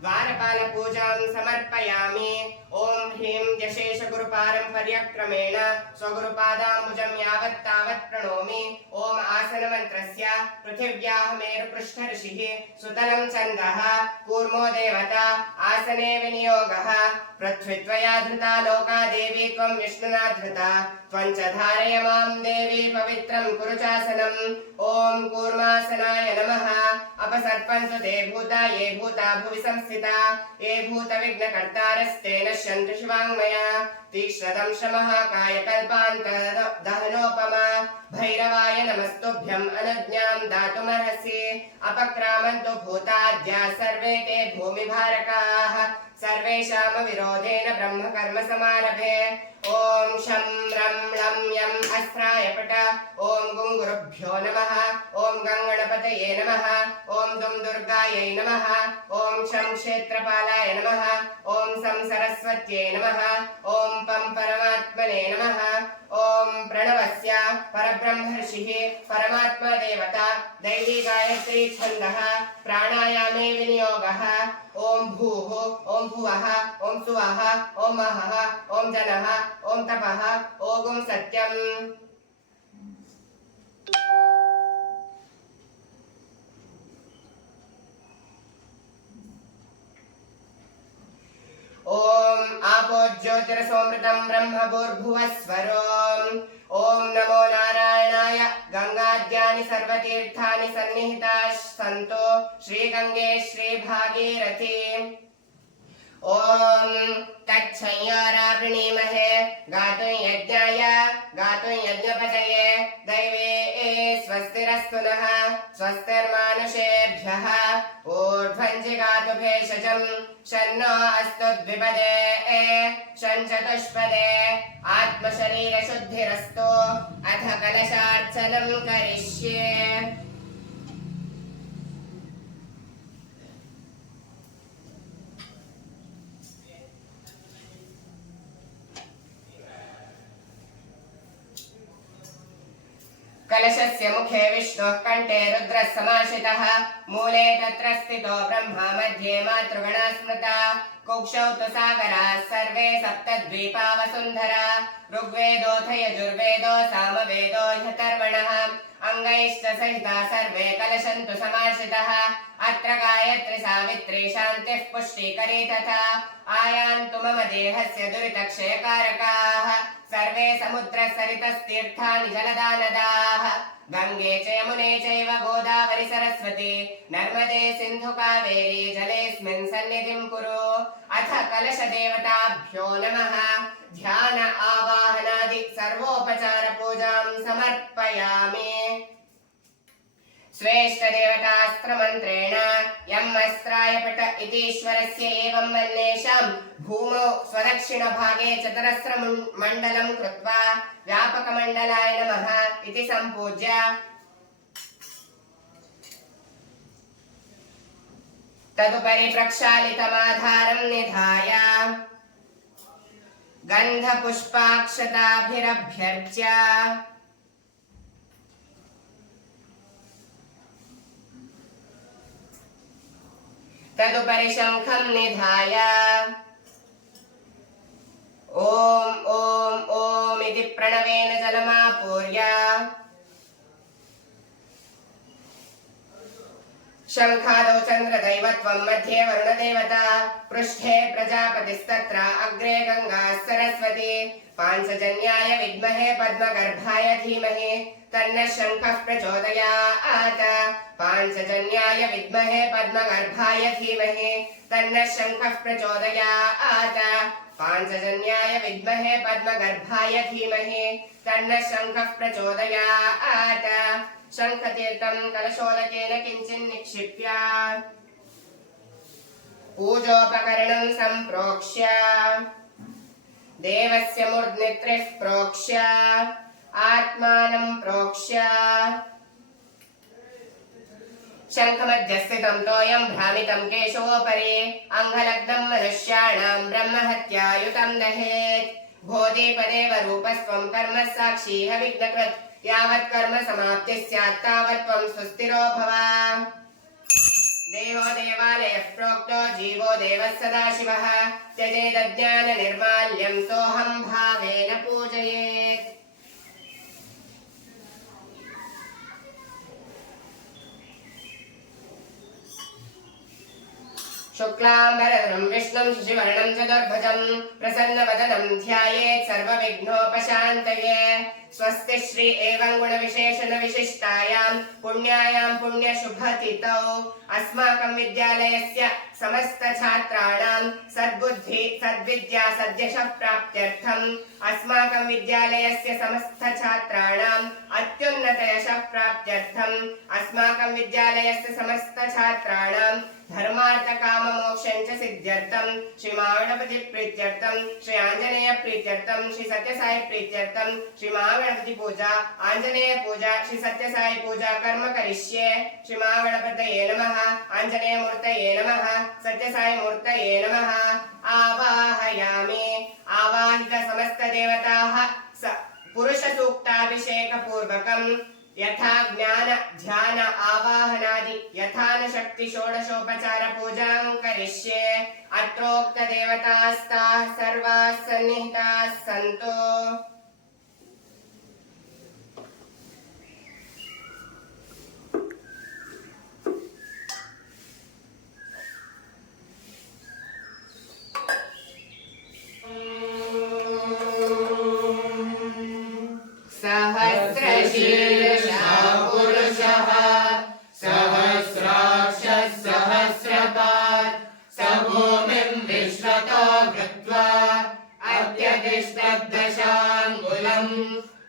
द्वारपालपूजां समर्पयामि। ओम ह्रीं यशेषगुरुपारम्पर्यक्रमेण स्वगुरुपादाम्बुजं यावत् तावत् प्रणोमि। ओम आसनमन्त्रस्य पृथिव्याः मेरुपृष्ठऋषिः सुतलं चन्द्रः कूर्मो देवता आसने विनियोगः। पृथ्वीत्वया धृता लोका देवी त्वं विष्णुना धृता त्वं च धारय मां देवी पवित्रं कुरु चासनम्। ओम कूर्मासनाय नमः। अपसर्पन्तु ते भूता ये भूता भुवि संस्थिता ये भूतविघ्नकर्तारस्ते नश्यन्तु शिवाङ्मया। तीक्ष्णदंशमहाकाय कल्पान्तदहनोपमा भैरवाय नमस्तुभ्यम् अनुज्ञां दातुमर्हसि। अपक्रामन्तु भूताद्या सर्वे ते भूमिभारकाः सर्वेषां विरोधेन ब्रह्मकर्म समारभे। ओम शं रं लं यं अस्त्राय पट। ओम गुंगुरुभ्यो नमः। ओम गंगणपतये नमः। ओम दुं दुर्गायै नमः। ओम शं क्षेत्रपालाय नमः। ओम सं सरस्वत्यै नमः। ओम पं परमात्मने नमः। ओम प्रणवस्य परब्रह्मर्षिः परमात्मा देवता दैवी गायत्री छन्दः प्राणायामे विनियोगः। ओम भूः ओम भुवः ओम सुवः ओम महः ओम जनः ओम तपः ओम सत्यम्। ओम आपो ज्योतिरसोमृतं ब्रह्म भूर्भुवस्वरोम्। ओम नमो नारायणाय। गंगाद्यानि सर्वतीर्थानि सन्निहिताः सन्तो श्रीगंगे श्रीभागीरथी। ओम तच्छंयारावृणीमहे गातुं यज्ञाय गातुं यज्ञपतये दैवे स्वस्तिरस्तु नः स्वस्तिर्मानुषेभ्यः ऊर्ध्वं जिगातु भेषजं शन्नो अस्तु द्विपदे शं चतुष्पदे आत्मशरीरशुद्धिरस्तु। अथ कलशार्चनं करिष्ये। कलशस्य मुखे विष्णुः कण्ठे रुद्रः समाश्रितः मूले तत्र स्थितो ब्रह्मा मध्ये मातृगणा स्मृता। कुक्षौ तु सागराः सर्वे सप्तद्वीपा वसुन्धरा। ऋग्वेदोऽथ यजुर्वेदो सामवेदो ह्यथर्वणः अङ्गैश्च सहिता सर्वे कलशन्तु समाश्रितः। अत्र गायत्री सावित्री शान्तिः पुष्टिकरी तथा आयान्तु मम देहस्य दुरितक्षयकारकाः सर्वे समुद्रसरितस्तीर्थानि जलदानदाः। गंगे च यमुने चैव गोदावरी सरस्वती नर्मदे सिन्धु कावेरी जलेऽस्मिन् सन्निधिं कुरु। अथ कलशदेवताभ्यो नमः। ध्यान आवाहनादि सर्वोपचार पूजां समर्पयामि। श्रेष्ठदेवतास्त्रमन्त्रेण यम् अस्त्राय पट इतीश्वरस्य एवं मन्येषां भूमौ स्वदक्षिणभागे चतुरस्रमण्डलं कृत्वा व्यापकमण्डलाय नमः इति सम्पूज्य तदुपरि प्रक्षालितमाधारं निधाय गन्धपुष्पाक्षताभिरभ्यर्च्य तदुपरि शंखं निधाय ओम ओम ओम इति प्रणवेन जलमापूर्य शंखादौ चन्द्रदैवत्वं मध्ये वरुणदेवता पृष्ठे प्रजापतिस्तत्र अग्रे गंगा सरस्वती। पांचजन्याय विद्महे पद्मगर्भाय धीमहि तन्नः शंखः प्रचोदयात्। पांचजन्याय विद्महे पद्मगर्भाय धीमहि तन्नः शंखः प्रचोदयात्। पांचजन्याय विद्महे पद्मगर्भाय धीमहि तन्नः शंखः प्रचोदयात्। शंखतीर्थं कलशोदकेन किञ्चिन् निक्षिप्य पूजोपकरणं सम्प्रोक्ष्य देवस्य मूर्ध्नित्रिः प्रोक्ष्य आत्मानं प्रोक्ष्य शंखमध्यस्थितं तोयं भ्रामितं केशवोपरि अंघलग्नं मनुष्याणां ब्रह्महत्यायुतं दहेत्। भोधिपदेव रूपस्त्वं कर्म साक्षी विघ्नकृत् यावत् कर्म समाप्तिः स्यात् तावत् त्वं सुस्थिरो भव। देवो देवालयः प्रोक्तो जीवो देवः सदाशिवः त्यजेदज्ञाननिर्माल्यं सोऽहं भावेन पूजयेत् शुक्लाम्बरधरं विष्णुं शशिवर्णं चतुर्भुजं प्रसन्नवदनं ध्यायेत् सर्वविघ्नोपशान्तये स्वस्ति श्री एवं गुणविशेषण विशिष्टायां पुण्यायां पुण्यशुभतिथौ अस्माकं विद्यालयस्य समस्त छात्राणां सद्बुद्धि सद्विद्या सद्यशः प्राप्त्यर्थम् अस्माकं विद्यालयस्य समस्त छात्राणां अत्युन्नत यशः प्राप्त्यर्थम् अस्माकं विद्यालयस्य समस्त छात्राणां धर्मार्थ काम मोक्षं च सिद्ध्यर्थं श्री महागणपति प्रीत्यर्थं श्री आंजनेय प्रीत्यर्थं श्री सत्यसाई प्रीत्यर्थं श्री महागणपति पूजा आंजनेय पूजा श्री सत्यसाई पूजा कर्म करिष्ये श्री महागणपतये नमः आंजनेय मूर्तये नमः सत्यसाई मूर्तये नमः आवाहयामि आवाहित समस्त देवताः पुरुष सूक्ताभिषेक पूर्वकं यथा ज्ञान ध्यान आवाहनादि यथान शक्ति षोडशोपचार पूजां करिष्ये अत्रोक्त देवतास्ताः सर्वाः सन्निहिताः सन्तु सहस्रशीर्षः पुरुषः सहस्राक्षः सहस्रपात् स भूमिं विश्वतो कृत्वा अत्यतिष्ठद्दशाङ्गुलम्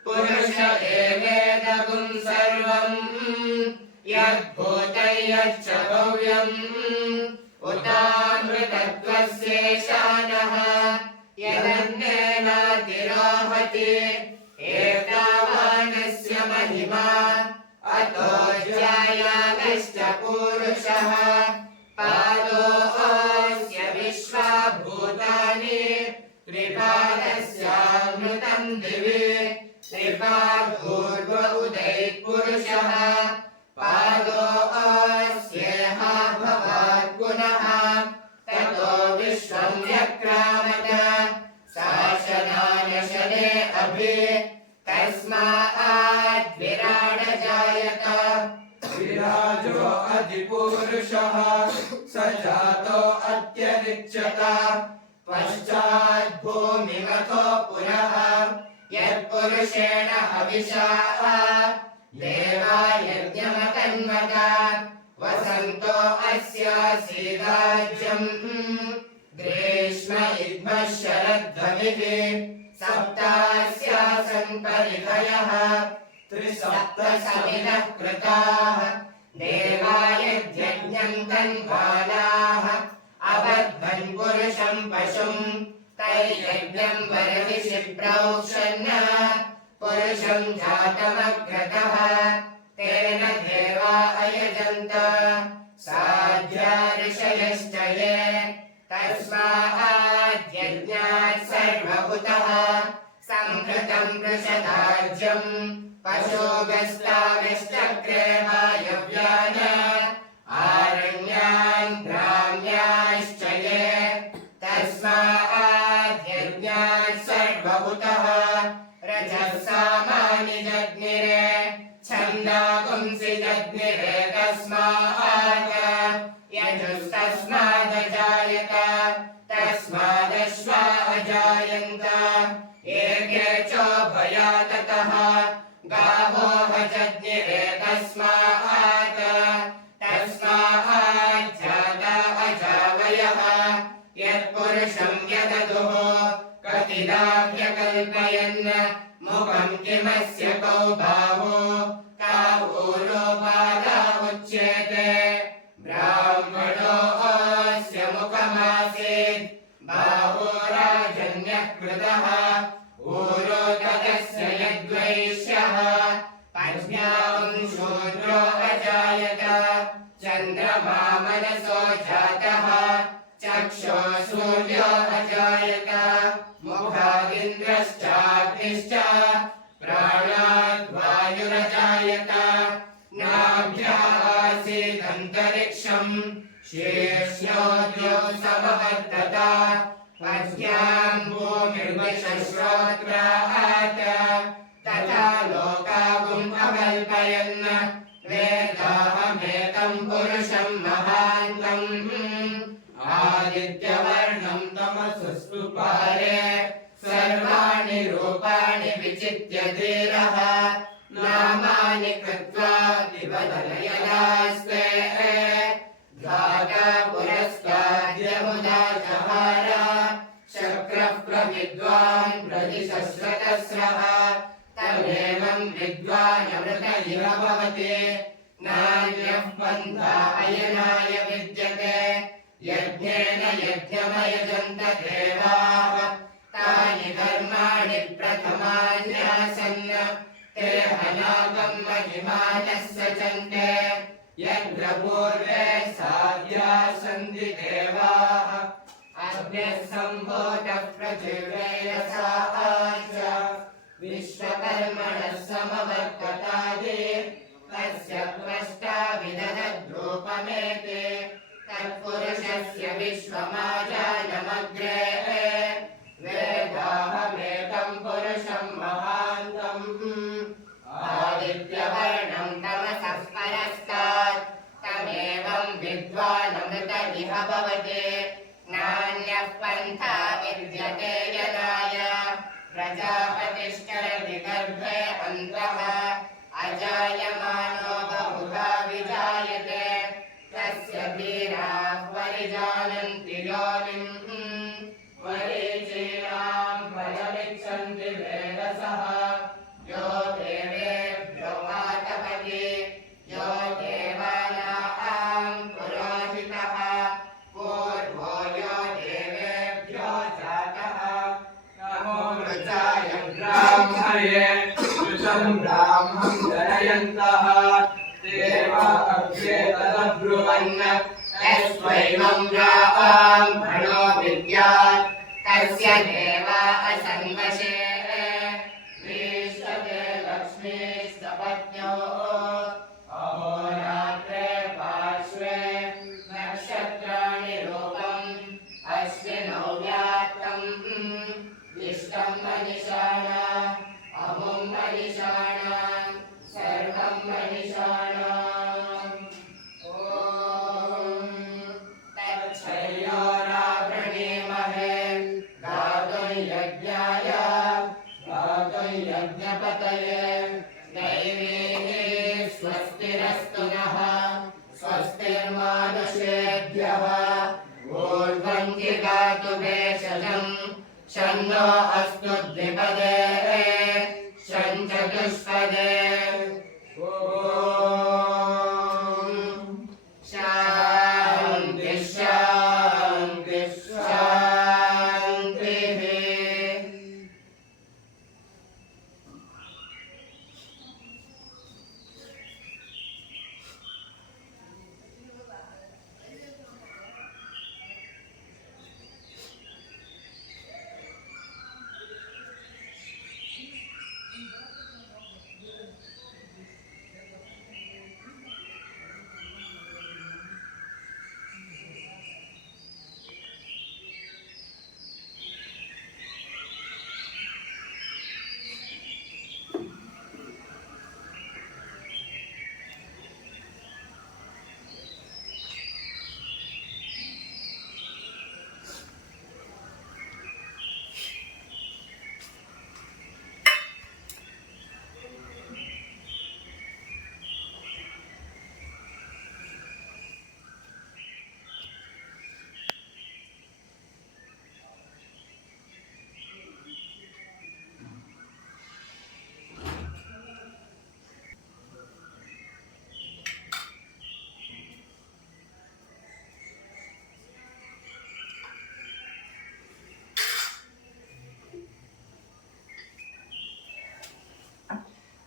पुरुष एवेदगुं सर्वम् यद्भूतं यच्च भव्यम् उतामृतत्वस्येशानः यदन्नेनातिरोहति एतावानस्य महिमा अतो ज्यायानश्च पूरुषः पादोऽस्य विश्वाभूतानि त्रिपादस्यामृतं दिवि त्रिपादूर्ध्व उदैः पुरुषः पादोऽस्येह भवात् पुनः ततो विश्वं व्यक्रामत शासनानशने अभि तस्मात् विराड जायत विराजो अधिपुरुषः स जातो अत्यरिच्यत पश्चात् भूमिमतो पुनः यत्पुरुषेण हविषा देवा यज्ञमतन्वत वसन्तो अस्यासीदाज्यम् ग्रीष्म इद्मः शरद्ध्वनिः सप्तास्यासन् परिधयः त्रिसप्तसमिधः कृताः देवायज्ञं तन्वानाः अबध्वन् पुरुषं पशुं तैर्यज्ञं वरदिशि प्रोक्षन् पुरुषं जातमग्रतः तेन देवा अयजन्त साध्या ऋषयश्च ये तस्माद्यज्ञात् सर्वभूतः संहृतं वृषदाज्यं पशुगस्ताविश्चक्रे वायव्यान् आरण्यान् ग्राम्याश्च ये तस्माद्यज्ञात् सर्वभूतः रजसामानि जज्ञिरे छन्दागुंसि जज्ञिरे तस्मात् यजुस्तस्मादजायत तस्मादश्वा अजायन्त एके चोभया ततः गावो हजज्ञिरे तस्मात् जाता अजावयः यत्पुरुषं यददुः कतिदाव्यकल्पयन् मुखं किमस्य कौ बाहो कावूरोपादा उच्यते ब्राह्मणोऽस्य मुखमासीत् बाहोराजन्यः कृतः ऊरो तदस्य यद्वैश्यः पद्भ्यां शूद्रो अजायत चन्द्रमा मनसो जातः चक्षो सूर्यो अजायत मुखादिन्द्रश्चाग्निश्च प्राणाद् वायुरजायत नाभ्या आसीदन्तरिक्षम् शीर्ष्योद्योत्सववर्तत पद्भ्यां भूमिर्विश्वश्रोत्रात् तथा लोकागुम् अकल्पयन् वेदाहमेतं पुरुषं महान्तम् आदित्यवर्णं तमसस्तुपारे सर्वाणि रूपाणि विचित्य धीरः नामानि कृत्वा दिवदलयदास्ते गाता पुरस्ताद्यमुदा जहार शक्रः प्रविद्वान् प्रतिशस्रतस्रः तमेवं विद्वानमृत इव भवति नान्यः पन्था अयनाय विद्यते यज्ञेन यज्ञमयजन्त देवाः तानि कर्माणि प्रथमान्यासन् ते हनाकं महिमानः सचन्ते यत्र पूर्वे साध्या सन्ति देवाः अग्निः सम्भूतः पृथिव्यैरसाः च विश्वकर्मणः समवर्ततादि तस्य त्वष्टा विदधद्रूपमेते तत्पुरुषस्य विश्वमाजानमग्रे वेदाहमेतं पुरुषं महान्तम् आदित्यवर्णं तमसः परस्तात् तमेवं विद्वानमृत इह भवति नान्यः पन्था विद्यते यनाय प्रजापतिश्चरति गर्भे अन्तः अजायमानो बहुधा विजायते तस्य धीराः परिजानन्ति योनिम् मरीचीनां फलमिच्छन्ति वेदसः यो देवेभ्यो वातपति यो देवानां पुरोहितः पूर्वो यो देवेभ्यो जातः नमो मृचाय ब्राह्मणे ऋतं ब्राह्मं जनयन्तः देवा अग्रे तदब्रुवन् यस्त्वैवं ब्राह्मणो विद्यात् तस्य देवा असन्वशे वीष्यते लक्ष्मीस्तपत्न्यो अहोरात्रे पार्श्वे नक्षत्राणि रूपम् अश्विनौ व्यात्तम् इष्टं मनिषाणा अमुं मनिषाणा सर्वं मनिषाणा तच्छयोरावृणीमहे गातुं यज्ञाय गातुं यज्ञपतये दैवीः स्वस्तिरस्तु नः स्वस्तिर्मानुषेभ्यः ऊर्ध्वं जिगातु भेषजम् शन्नो अस्तु द्विपदे शञ्चतुष्पदे ॐ शान्ति शान्ति शान्तिः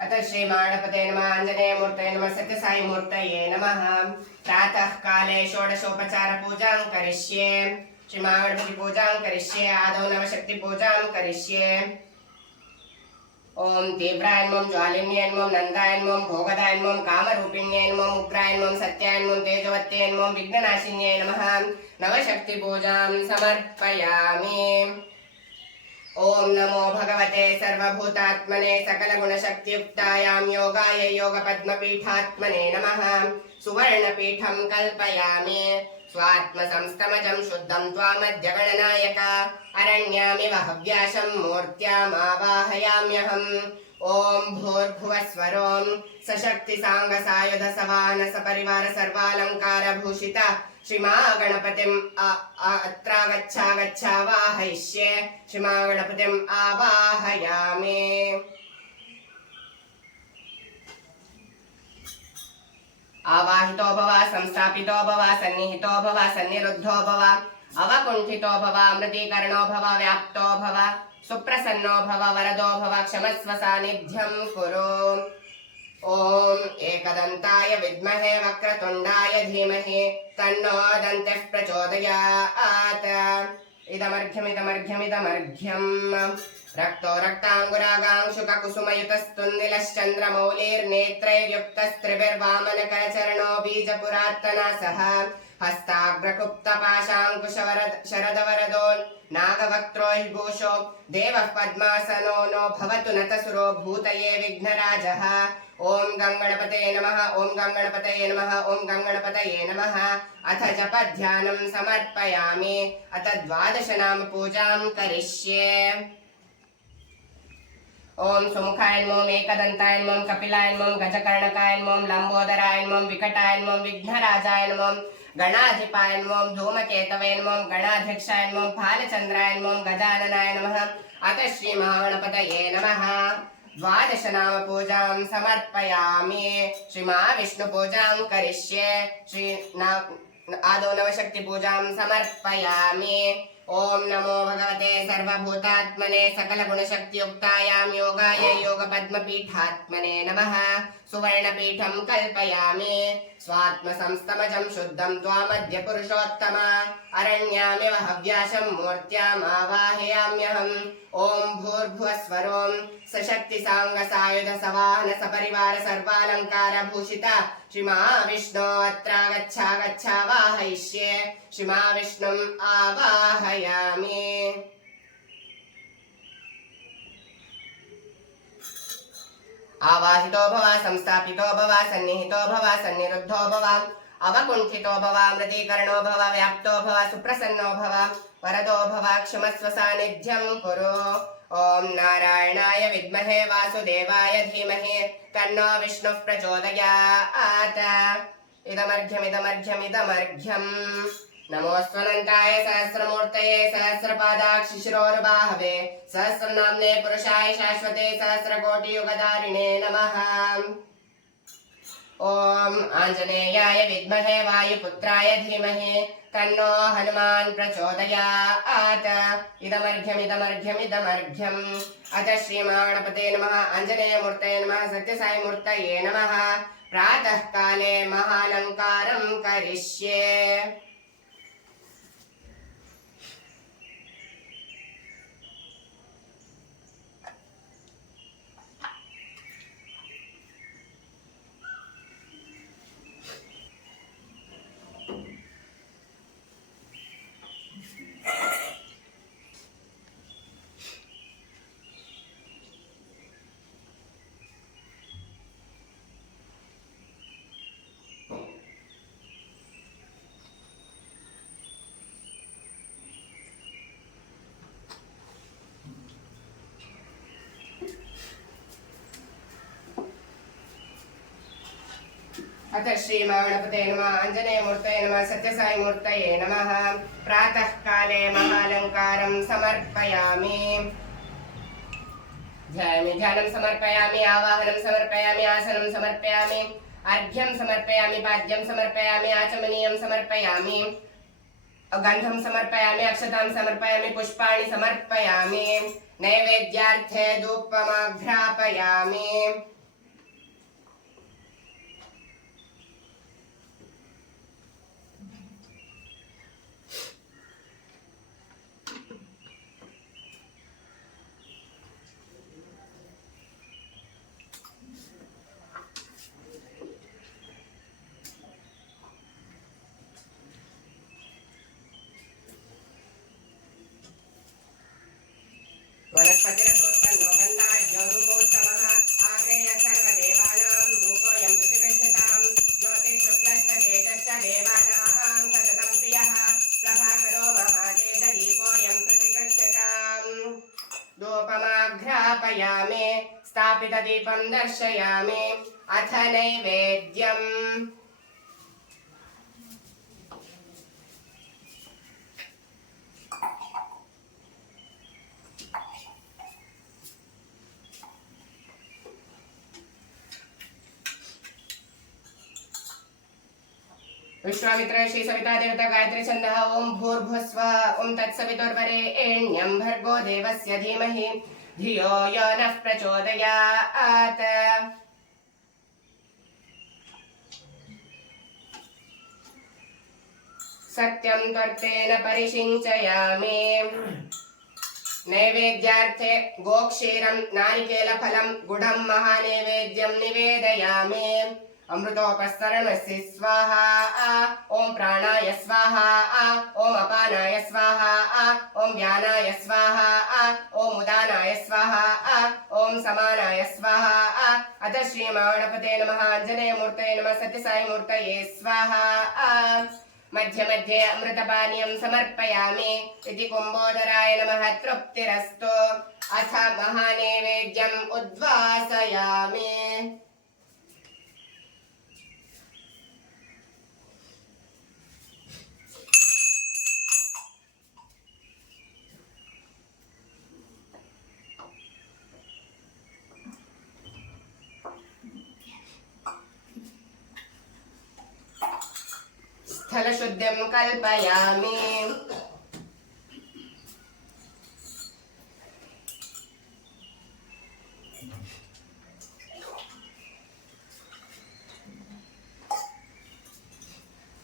अथ श्रीमाणपते नमः आञ्जनेयमूर्तये नमः सत्यसाईमूर्तये नमः प्रातः काले षोडशोपचार पूजां करिष्ये श्रीमाणपति पूजां करिष्ये आदौ नवशक्ति पूजां करिष्ये ओम तीव्राय नमः ज्वालिन्ये नमः नन्दाय नमः भोगदाय नमः कामरूपिण्ये नमः उग्राय नमः सत्याय नमः तेजवत्ये नमः विघ्ननाशिन्ये नमः नवशक्तिपूजां समर्पयामि। ओम नमो भगवते सर्वभूतात्मने सकलगुणशक्तियुक्तायां योगाय योगपद्मपीठात्मने नमः। सुवर्णपीठं कल्पयामि स्वात्मसंस्तमजं शुद्धं त्वामद्यगणनायक अरण्यामिव हव्याशं मूर्त्यामावाहयाम्यहम्। ओम भूर्भुवस्वरों सशक्तिसाङ्गसायुध सवाहन सपरिवार सर्वालंकार भूषित श्रीमागणपतिम् अत्रागच्छागच्छावाहयिष्ये। श्रीमागणपतिम् आवाहयामि। आवाहितो भव संस्थापितो भव सन्निहितो भव सन्निरुद्धो भव अवकुण्ठितो भव अमृतीकरणो भव व्याप्तो भव सुप्रसन्नो भव वरदो भव क्षमस्व सानिध्यं कुरु। ओम एकदन्ताय विद्महे वक्रतुण्डाय धीमहि तन्नो दन्तिः प्रचोदयात्। इदमर्घ्यमिदमर्घ्यमिदमर्घ्यम् रक्तो रक्ताङ्गुरागांशुककुसुमयुतस्तुन्निलश्चन्द्रमौलिर्नेत्रैर्युक्तस्त्रिभिर्वामनकरचरणो बीजपुरात्तनासः हस्ताग्रकुप्तपाशाङ्कुशरदवरदो नागवक्त्रो हिभूषो देवः पद्मासनो नो भवतु नतसुरो भूतये विघ्नराजः। ओम गंगणपतये नमः ओम गंगणपतये नमः ओम गंगणपतये नमः। अथ जपध्यानं समर्पयामि अथ द्वादश नाम पूजां करिष्ये। ओम सुमुखाय नमः एकदन्ताय नमः कपिलाय नमः गजकर्णकाय नमः लंबोदराय नमः विकटाय नमः विघ्नराजाय नमः गणाधिपाय नमः धूमकेतवे नमः गणाध्यक्षाय नमः फालचंद्राय नमः गजाननाय नमः। अथ श्री महागणपतये नमः। द्वादश नाम पूजां समर्पयामि। श्री महाविष्णु पूजां करिष्ये। आदौ नवशक्ति पूजां समर्पयामि। ओम नमो भगवते सर्वभूतात्मने सकलगुणशक्तियुक्तायां योगाय योगपद्मपीठात्मने नमः। सुवर्णपीठं कल्पयामि स्वात्मसंस्तमजं शुद्धं त्वामद्य पुरुषोत्तम अरण्यामिव हव्याशं मूर्त्यामावाहयाम्यहम्। ओम भूर्भुवस्वरों सशक्तिसाङ्गसायुध सवाहन सपरिवार सर्वालंकार भूषित श्रीमहाविष्णो अत्रागच्छागच्छावाहयिष्ये। श्रीमहाविष्णुम् आवाहयामि। आवाहितो भव संस्थापितो भव सन्निहितो भव सन्निरुद्धो भव अवकुण्ठितो भव अमृतीकरणो भव व्याप्तो भव सुप्रसन्नो भव वरदो भव क्षमस्व सानिध्यं कुरु। ओम नारायणाय विद्महे वासुदेवाय धीमहि तन्नो विष्णुः प्रचोदयात्। इदमर्घ्यमिदमर्घ्यमिदमर्घ्यम् नमोऽस्त्वनन्ताय सहस्रमूर्तये सहस्रपादाक्षिशिरोरुबाहवे सहस्रनाम्ने पुरुषाय शाश्वते सहस्रकोटियुगधारिणे नमः। ओम आंजनेयाय विद्महे वायुपुत्राय धीमहि तन्नो हनुमान् प्रचोदयात्। इदमर्घ्यमिदमर्घ्यमिदमर्घ्यम् अथ श्रीमहागणपते नमः आञ्जनेयमूर्तये नमः सत्यसाईमूर्तये नमः। प्रातः काले महालंकारं करिष्ये। अथ श्रीमहागणपते नमः आञ्जनेयमूर्तये नमः सत्यसाईमूर्तये नमः। प्रातः काले महालंकारं समर्पयामि। ध्यानं समर्पयामि आवाहनं समर्पयामि आसनं समर्पयामि अर्घ्यं समर्पयामि पाद्यं समर्पयामि आचमनीयं समर्पयामि गन्धं समर्पयामि अक्षतां समर्पयामि पुष्पाणि समर्पयामि नैवेद्यार्थे धूपमाघ्रापयामि। स्थापयामि स्थापितदीपं दर्शयामि अथ नैवेद्यम् विश्वामित्र श्री सविता देवता गायत्री छन्दः ओम भूर्भुवस्वः ओम तत्सवितुर्वरेण्यं भर्गो देवस्य धीमहि धियो यो नः प्रचोदयात् सत्यं त्वर्तेन परिषिञ्चयामि नैवेद्यार्थे गोक्षीरं नारिकेलफलं गुडं महानैवेद्यं निवेदयामि अमृतोपस्तरणस्य स्वाहा ओम प्राणाय स्वाहा ओम अपानाय स्वाहा ओम व्यानाय स्वाहा ओम उदानाय स्वाहा ओम समानाय स्वाहा अथ श्रीमाणपते नमः आञ्जनेयमूर्तये नमः सत्यसाई मूर्तये स्वाहा मध्य मध्ये अमृतपानीयं समर्पयामि इति कुम्भोदराय नमः तृप्तिरस्तु अथ महानैवेद्यम् उद्वासयामि स्थलशुद्धिं कल्पयामि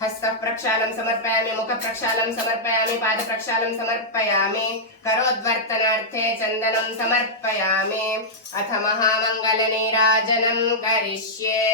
हस्तप्रक्षालं समर्पयामि मुखप्रक्षालं समर्पयामि पादप्रक्षालं समर्पयामि करोद्वर्तनार्थे चन्दनं समर्पयामि अथ महामङ्गलनीराजनं करिष्ये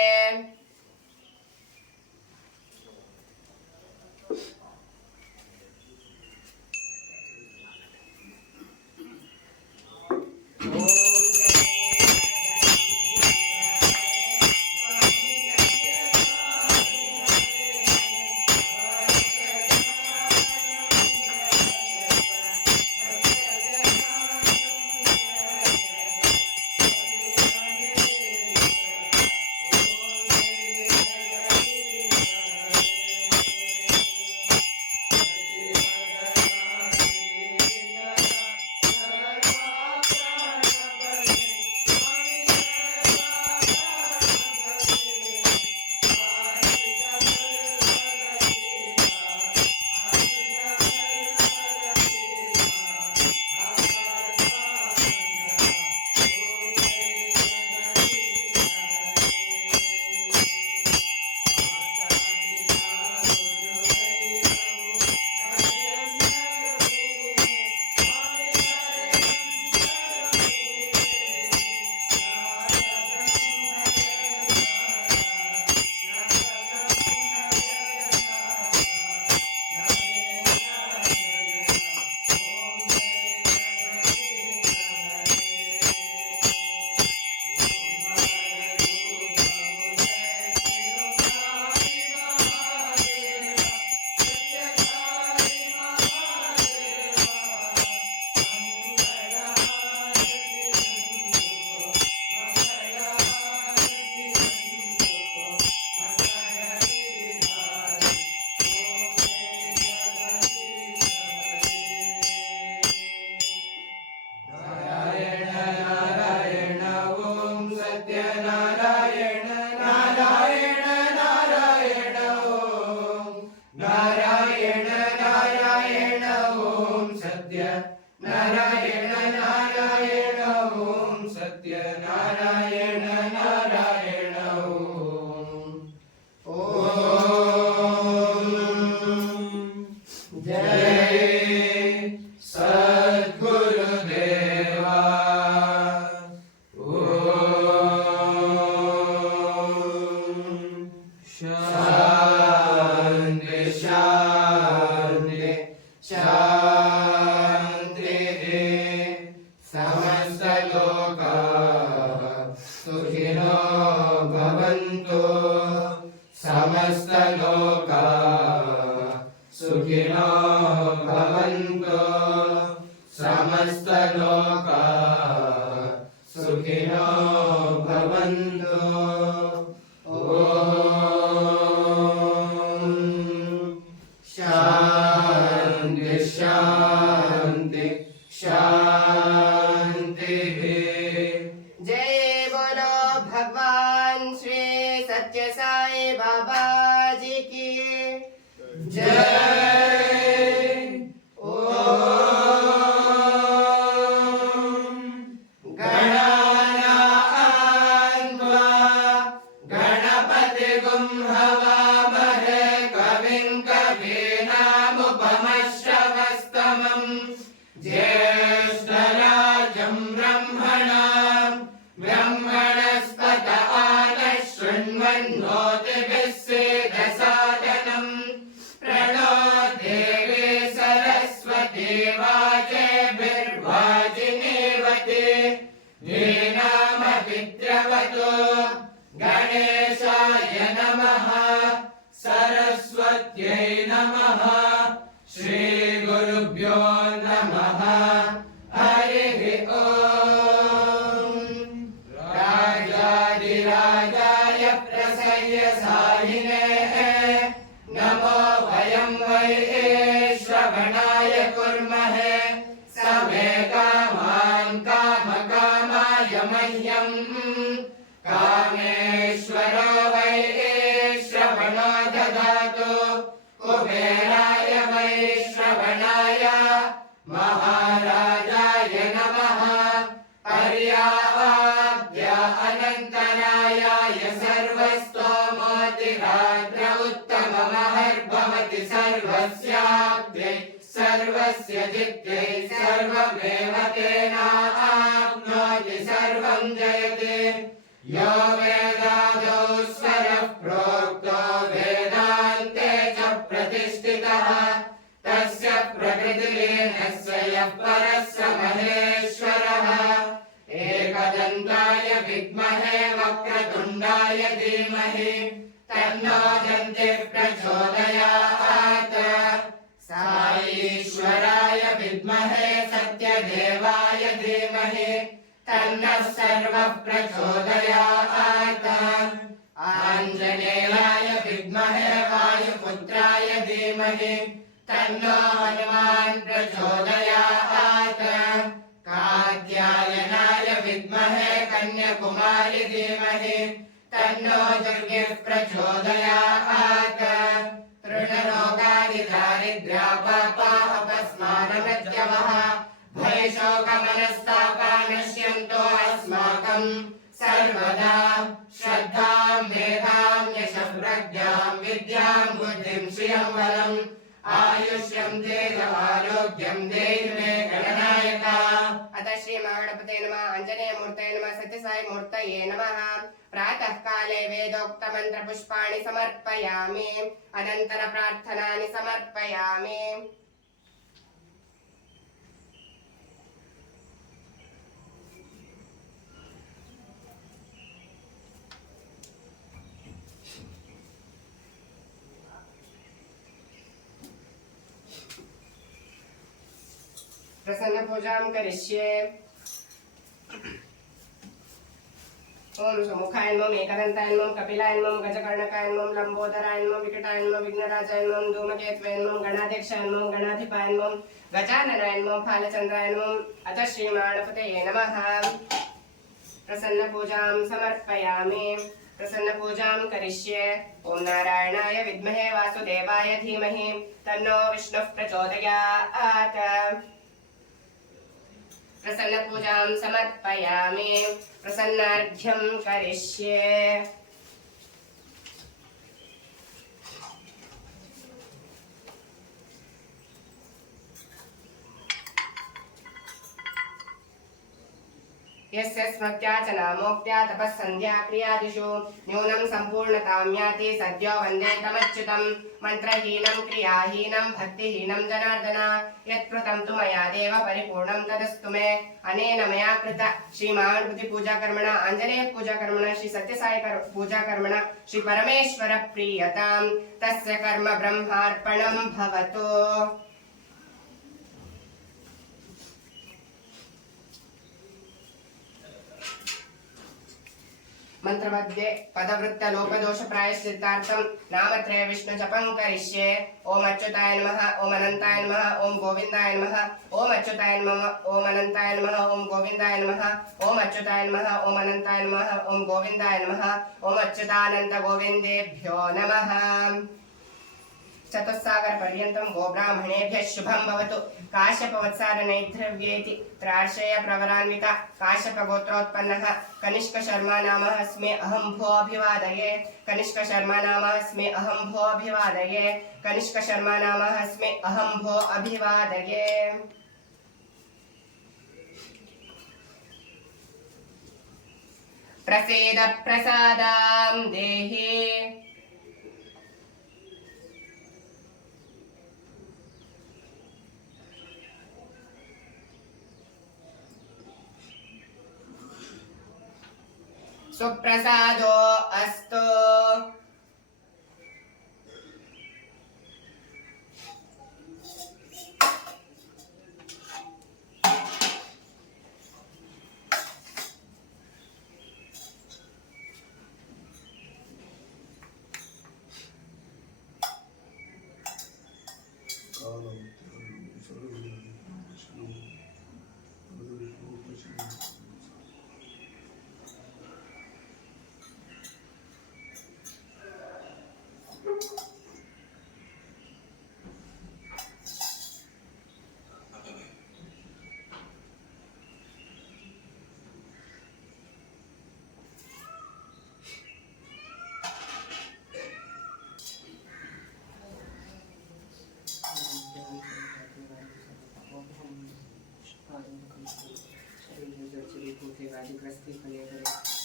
सुखिनो भवन्तु। ॐ शान्ति शान्ति शान्तिः। जय बोलो भगवान श्री सत्य साई बाबा जी की जय। ज्येष्ठराजं ब्रह्मणां ब्रह्मणस्पत आनः शृण्वन्नोतिभिः सेदसादनं प्रणो देवी सरस्वती वाजेभिर्वाजिनीवती वीणामभिद्रवतु। गणेशाय नमः सरस्वत्यै नमः श्रीगुरुभ्यो नमः। हरिः ॐ। राजाधिराजाय प्रसय्यसायिने नमो वयं वै श्रवणाय कुर्महे समे कामान् कामकामाय मह्यं कामेश्वरो वै श्रवणो ददातु कुबेराय वै श्रवणाय महाराजाय नमः पर्याप्य अनन्तरायाय सर्वस्तोमोतिरात्र उत्तममहर्भवति सर्वस्याब्दै सर्वस्य जित्यै सर्वमेव तेनाप्नोति सर्वं जयते। यो वेदादौ स्वरः प्रोक्तो वेदान्ते च प्रतिष्ठितः तस्य प्रकृतिलीनस्य यः परः स महेश्वरः। एकदन्ताय विद्महे वक्रतुण्डाय धीमहि तन्नो दन्तिः प्रचोदयात्। साईश्वराय विद्महे सत्यदेवाय धीमहि तन्नः सर्वः प्रचोदयात्। आञ्जनेयाय विद्महे वायुपुत्राय धीमहि तन्नो हनुमान् प्रचोदयात्। कात्यायनाय विद्महे कन्याकुमारी धीमहि तन्नो दुर्गिः प्रचोदयात्। तृणरोगादिदारिद्र्यापापापस्मारमृत्यवः भयशोकमनस्तापा नश्यन्तो अस्माकं सर्वदा। श्रद्धां मेधां यशः प्रज्ञां विद्यां बुद्धिं श्रियं बलम् आयुष्यं तेजमारोग्यं देहि मे गणनायका। अथ श्री महागणपते नमः। आञ्जनेयमूर्तये नमः। सत्यसाई मूर्तये नमः। प्रातः काले वेदोक्त मंत्र पुष्पाणि समर्पयामि अनंतर प्रार्थनानि समर्पयामि। प्रसन्न पूजां करिष्ये। ओम सुमुखाय नमः एकदन्ताय नमः कपिलाय नमः गजकर्णकाय नमः लंबोदराय नमः विकटाय नमः विघ्नराजाय नमः धूमकेतवे नमः गणाध्यक्षाय नमः गणाधिपाय नमः गजाननाय नमः फालचंद्राय नमः। अथ श्री गणपतये नमः। प्रसन्न पूजां समर्पयामि। प्रसन्न पूजां करिष्ये। ओम नारायणाय विद्महे वासुदेवाय धीमहि तन्नो विष्णुः प्रचोदयात्। प्रसन्न पूजां समर्पयामि। प्रसन्नार्घ्यं करिष्ये। यस्य स्मृत्या च नामोक्त्या तपस्सन्ध्या क्रियादिषु न्यूनं सम्पूर्णतां याति सद्यो वन्दे तमच्युतं। मन्त्रहीनं क्रियाहीनं भक्तिहीनं जनार्दन यत्कृतं तु मया देव परिपूर्णं तदस्तु मे। अनेन मया कृत श्री महागणपति पूजा कर्मणा आञ्जनेय पूजा कर्मणा श्री सत्यसाई पूजा कर्मणा श्री परमेश्वर प्रीयतां तस्य कर्म ब्रह्मार्पणं भवतु। मंत्रमध्ये पदवृत्त लोकदोष प्रायश्चित्तार्थं नामत्रय विष्णु जपं करिष्ये। ओम अच्युताय नमः, ओम अनंताय नमः, ओम गोविंदाय नमः, ओम अच्युताय नमः, ओम अनंताय नमः, ओम गोविंदाय नमः, ओम अच्युताय नमः, ओम अनंताय नमः, ओम गोविंदाय नमः, ओम अच्युतानंत गोविंदेभ्यो नमः। चतुस्सागर पर्यन्तं गोब्राह्मणेभ्यः शुभं भवतु। काश्यपवत्सार नैद्रव्येति त्रार्षय प्रवरान्विता काश्यप गोत्रोत्पन्नः कनिष्क शर्मा नाम अस्मि अहं भो अभिवादये। कनिष्क शर्मा नाम अस्मि अहं भो अभिवादये। कनिष्क शर्मा नाम अस्मि अहं भो अभिवादये। प्रसीद प्रसादां देहि। सुप्रसादो अस्तु।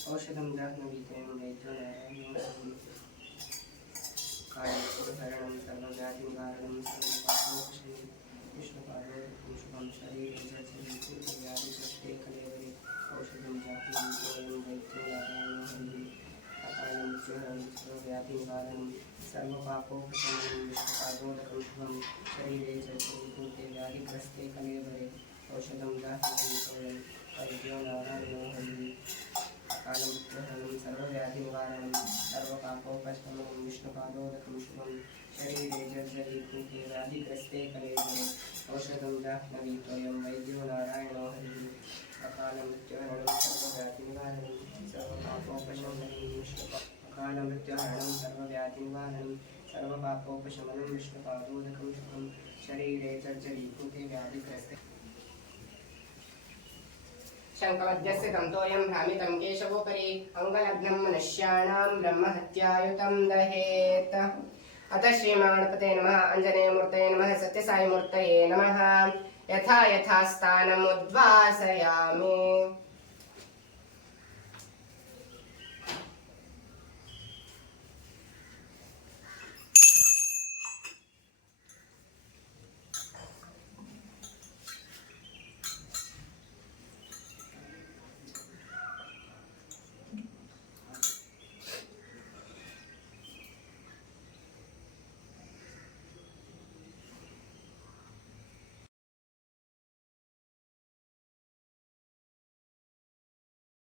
औषधं जाह्नवीतेन वैद्योनारायणं कायशरणं सर्वव्याधिनिवारणं सर्वपापोपशमनं विष्णुपादोदकं शुभं शरीरे जर्जरीभूतव्याधिग्रस्ते कलेवरे औषधं जाह्नवीतेन वैद्योनारायणं अकालं मृत्युहरणं सर्वव्याधिनिवारणं सर्वपापोपशमनं विष्णुपादोदकं शुभं शरीरे जर्जरीभूतव्याधिग्रस्ते कलेवरे औषधं जाह्नवीतेन वैद्योनारायणं कालमृत्युहरणं सर्वव्याधिनिवारणं सर्वपापोपशमनं विष्णुपादोदकं शुभं शरीरे जर्जरीभूते व्याधिग्रस्ते कलेवरे औषधं जाह्नवी त्वयं वैद्यो नारायणो हरिः। अकालमृत्युहरणं सर्वव्याधिनिवारणं सर्वपापोपशमनं अकालमृत्युहरणं सर्वव्याधिनिवारणं सर्वपापोपशमनं विष्णुपादोदकं शुभं शरीरे जर्जरीभूते व्याधिग्रस्ते। शङ्खमध्यस्य तन्तोऽयं भ्रामितं केशवोपरि अङ्गलग्नं मनुष्याणां ब्रह्महत्यायुतं दहेत्। अतः श्रीमहागणपतये नमः, आञ्जनेयमूर्तये नमः, सत्यसायिमूर्तये नमः। यथा यथा स्थानमुद्वासयामि।